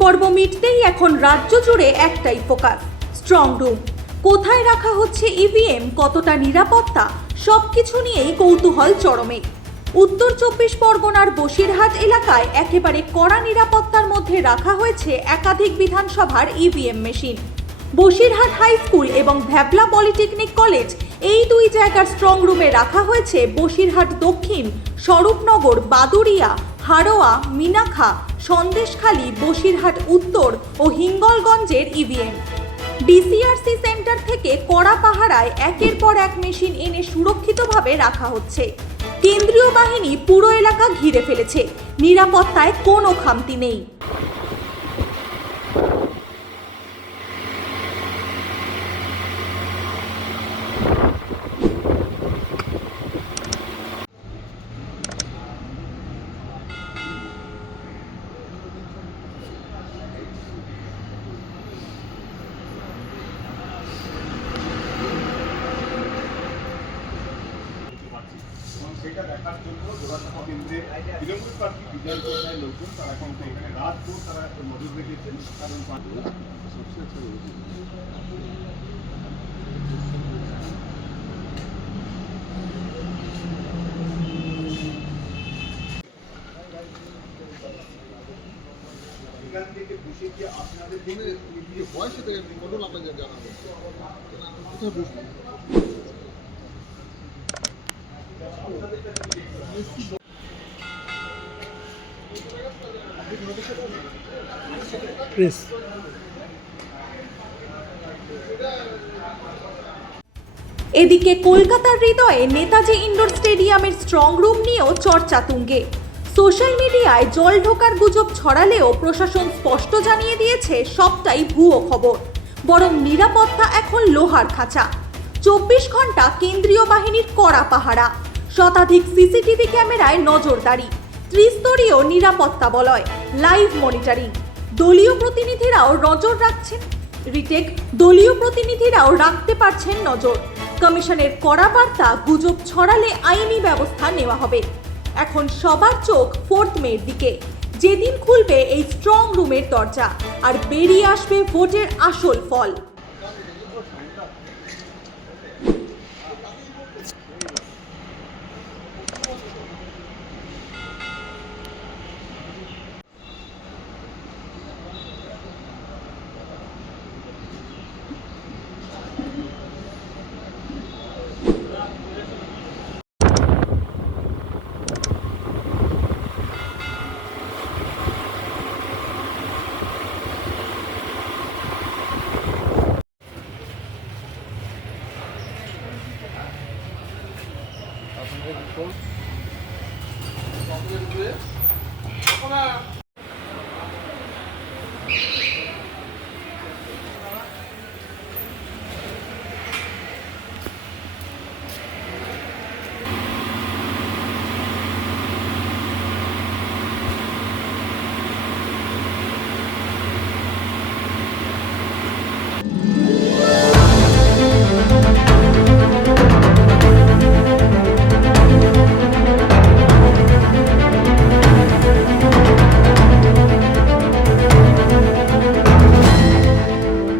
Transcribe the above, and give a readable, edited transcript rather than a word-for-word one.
পর্ব মিটতেই এখন রাজ্য জুড়ে একটাই ফোকাস, স্ট্রং রুম। কোথায় রাখা হচ্ছে ইভিএম, কতটা নিরাপত্তা, সবকিছু নিয়েই কৌতূহল চরমে। উত্তর 24 পরগনার বসিরহাট এলাকায় একেবারে কড়া নিরাপত্তার মধ্যে রাখা হয়েছে একাধিক বিধানসভার EVM machine. Basirhat high school এবং ভ্যাবলা পলিটেকনিক কলেজ, এই দুই জায়গার স্ট্রং রুমে রাখা হয়েছে বসিরহাট দক্ষিণ, স্বরূপনগর, বাদুরিয়া, হাড়োয়া, মিনাখা, সন্দেশখালী, বসিরহাট উত্তর ও হিঙ্গলগঞ্জের ইভিএম। ডিসিআরসি সেন্টার থেকে কড়া পাহারায় একের পর এক মেশিন এনে সুরক্ষিতভাবে রাখা হচ্ছে। কেন্দ্রীয় বাহিনী পুরো এলাকা ঘিরে ফেলেছে, নিরাপত্তায় কোনো খামতি নেই। সেটা দেখার জন্য জোড়াসাঁকো কেন্দ্রের তৃণমূল প্রার্থী বিজয় পর্যায়ের লোকজন তারা কিন্তু এখানে রাতভর তারা নজর রেখেছেন। কারণ এখান থেকে বসে গিয়ে আপনাদের হয় সেটা মন্ডল আপনাদের জানাবো কোথায় বসবো। এদিকে কলকাতার হৃদয়ে নেতাজি ইন্ডোর স্টেডিয়ামের স্ট্রং রুম নিয়েও চর্চা তুঙ্গে। সোশ্যাল মিডিয়ায় জল ঢোকার গুজব ছড়ালেও প্রশাসন স্পষ্ট জানিয়ে দিয়েছে সবটাই ভুয়ো খবর, বরং নিরাপত্তা এখন লোহার খাঁচা। 24 ঘন্টা কেন্দ্রীয় বাহিনীর কড়া পাহারা, শতাধিক সিসিটিভি ক্যামেরায় নজরদারি, ত্রিস্তরীয় নিরাপত্তা বলয়, লাইভ মনিটরিং। দলীয় প্রতিনিধিরাও নজর রাখছেন, দলীয় প্রতিনিধিরাও রাখতে পারছেন নজর। কমিশনের কড়া বার্তা, গুজব ছড়ালে আইনি ব্যবস্থা নেওয়া হবে। এখন সবার চোখ 4 মের দিকে, যেদিন খুলবে এই স্ট্রং রুমের দরজা আর বেরিয়ে আসবে ভোটের আসল ফল।